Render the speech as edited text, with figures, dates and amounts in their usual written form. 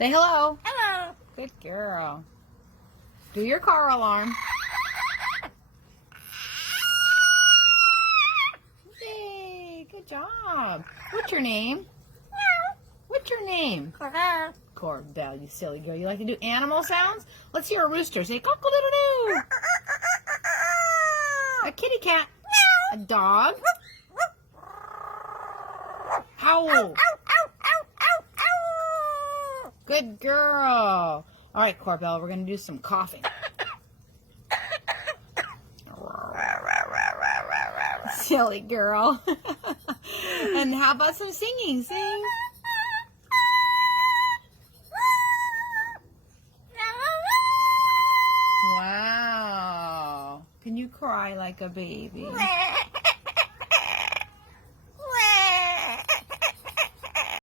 Say hello. Hello. Good girl. Do your car alarm. Yay, good job. What's your name? What's your name? Hello. Corbell, you silly girl. You like to do animal sounds? Let's hear a rooster say cock-a-doodle-doo. A kitty cat. A dog. Howl. Good girl. All right, Corbell, we're going to do some coughing. Silly girl. And how about some singing? Sing. Wow. Can you cry like a baby?